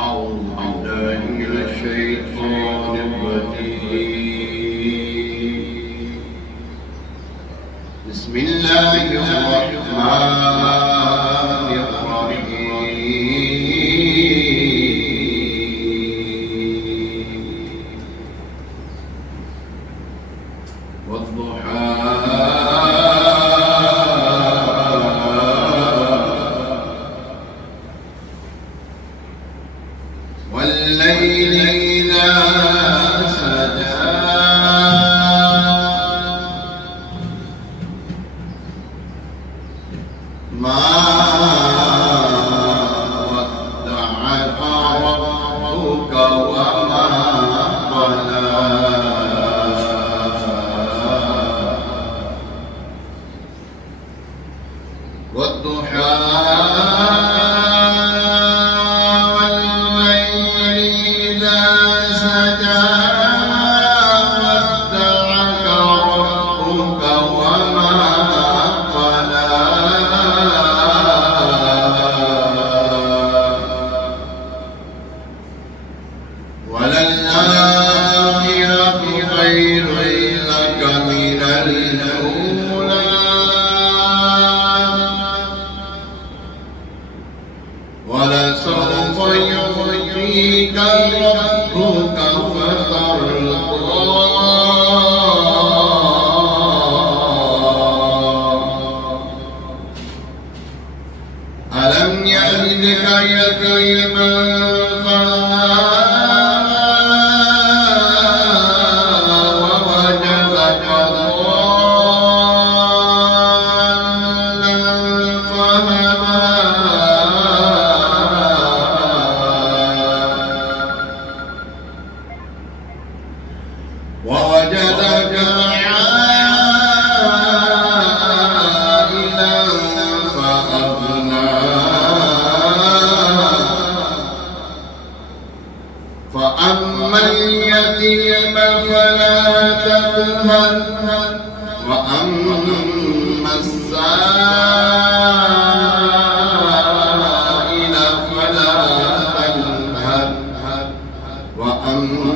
أعوذ بالله من الشيطان الرجيم. بسم الله الرحمن الرحيم. والضحى والليل إذا سجى ما ودعك ربك وما قلى والضحى وللآخرة خير لك من الأولى ولسوف يعطيك ربك فترضى ألم يجدك يتيما ووجدك عائلا فأغنى فأما اليتيم فلا تقهر وأما السائل فلا تنهر وأما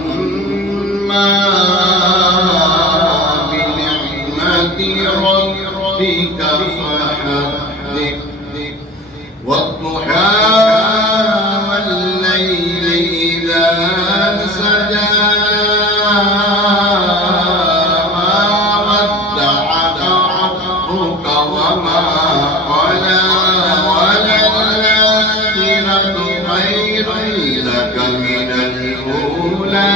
ربك فحدث والضحى والليل إذا سجى ما ودعك ربك وما قلى وللآخرة خير لك من الأولى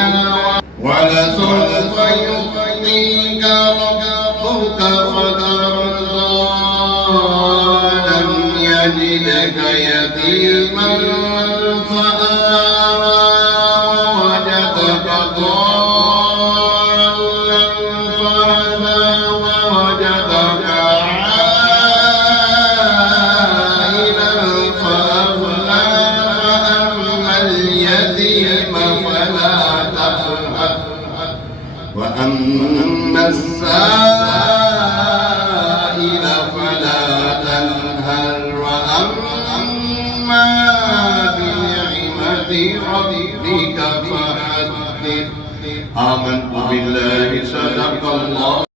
ولسوف يعطيك ربك فترضى ألم يجدك يتيما فآوى ووجدك ضالا فهدى ووجدك عائلا فأغنى فأما اليتيم فلا تقهر وأما السائل فلا تنهر وأما بنعمة ربك فحدث. آمنت بالله صدق الله.